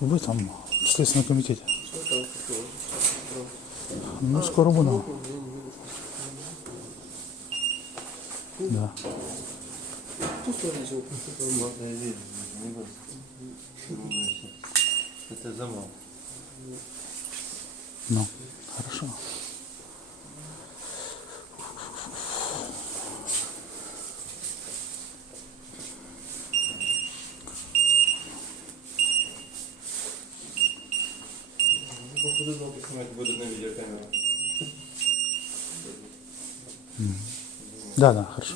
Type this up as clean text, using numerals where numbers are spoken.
Вы там в Следственном комитете. Что там такое? Ну, скоро буду. Да. Ту сторону взял. Можно и видеть, не бойся. Это замок. Ну, хорошо. Походу долго снимать будут на видеокамеру. Да, хорошо.